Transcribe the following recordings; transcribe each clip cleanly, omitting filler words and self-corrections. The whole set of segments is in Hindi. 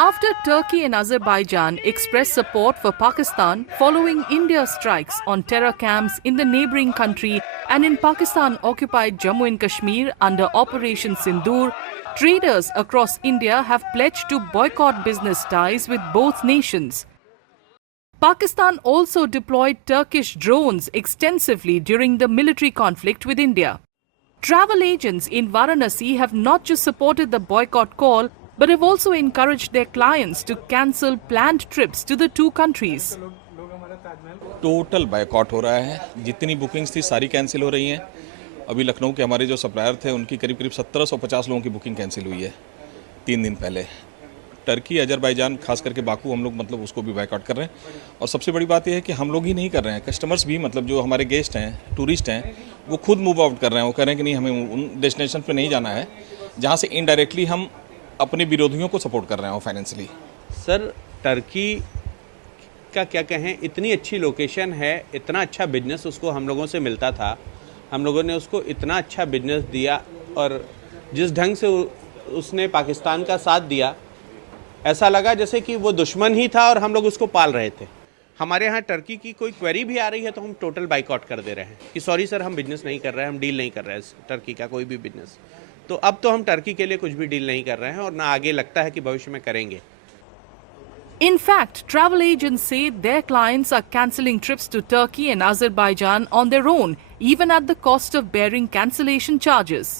After Turkey and Azerbaijan expressed support for Pakistan following India's strikes on terror camps in the neighbouring country and in Pakistan-occupied Jammu and Kashmir under Operation Sindoor, traders across India have pledged to boycott business ties with both nations. Pakistan also deployed Turkish drones extensively during the military conflict with India. Travel agents in Varanasi have not just supported the boycott call, but have also encouraged their clients to cancel planned trips to the two countries. Total boycott हो रहा है। जितनी बुकिंग्स थी सारी कैंसिल हो रही हैं। अभी लखनऊ के हमारे जो सप्लायर थे उनकी करीब 1750 लोगों की बुकिंग कैंसिल हुई है 3 दिन पहले। टर्की, अजरबैजान, खास करके बाकू हम लोग मतलब उसको भी बायकॉट कर रहे हैं। और सबसे बड़ी बात यह है कि हम लोग ही नहीं कर रहे हैं, कस्टमर्स भी मतलब जो हमारे गेस्ट हैं, टूरिस्ट हैं, वो खुद मूव आउट कर रहे हैं। वो कह रहे हैं कि नहीं, हमें उन डेस्टिनेशन पर नहीं जाना है जहाँ से इनडायरेक्टली हम अपने विरोधियों को सपोर्ट कर रहे हैं फाइनेंशियली। सर, टर्की का क्या कहें, इतनी अच्छी लोकेशन है, इतना अच्छा बिजनेस उसको हम लोगों से मिलता था, हम लोगों ने उसको इतना अच्छा बिजनेस दिया और जिस ढंग से उसने पाकिस्तान का साथ दिया, ऐसा लगा जैसे कि वो दुश्मन ही था और हम लोग उसको पाल रहे थे। हमारे यहाँ टर्की की कोई क्वेरी भी आ रही है तो हम टोटल बाइकआउट कर दे रहे हैं कि सॉरी सर, हम बिजनेस नहीं कर रहे हैं, हम डील नहीं कर रहे हैं टर्की का कोई भी बिजनेस। तो अब तो हम टर्की के लिए कुछ भी डील नहीं कर रहे हैं और ना आगे लगता है कि भविष्य में करेंगे। In fact, travel agents say their clients are cancelling trips to Turkey and Azerbaijan on their own, even at the cost of bearing cancellation charges.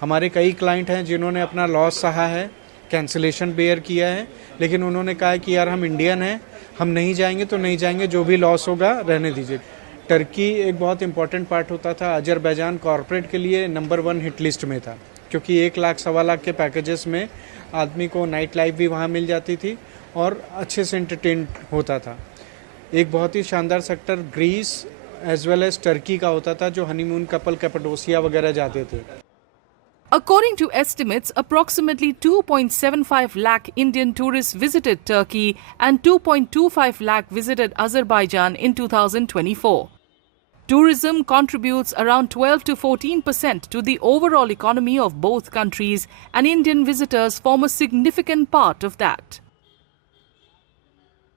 हमारे कई क्लाइंट हैं जिन्होंने अपना लॉस सहा है, कैंसिलेशन बेयर किया है, लेकिन उन्होंने कहा है कि यार हम इंडियन हैं, हम नहीं जाएंगे तो नहीं जाएंगे, जो भी लॉस होगा रहने दीजिए। टर्की एक बहुत इंपॉर्टेंट पार्ट होता था। अजरबैजान कॉर्पोरेट के लिए नंबर 1 हिट लिस्ट में था, क्योंकि 1 लाख सवा लाख के पैकेजेस में आदमी को नाइट लाइफ भी वहाँ मिल जाती थी और अच्छे से एंटरटेन होता था। एक बहुत ही शानदार sector Greece as well as Turkey का होता था, जो हनीमून कपल कैपेडोसिया वगैरह जाते थे। According to estimates, approximately 2.75 lakh Indian tourists visited Turkey and 2.25 lakh visited Azerbaijan in 2024. Tourism contributes around 12 to 14% to the overall economy of both countries, and Indian visitors form a significant part of that.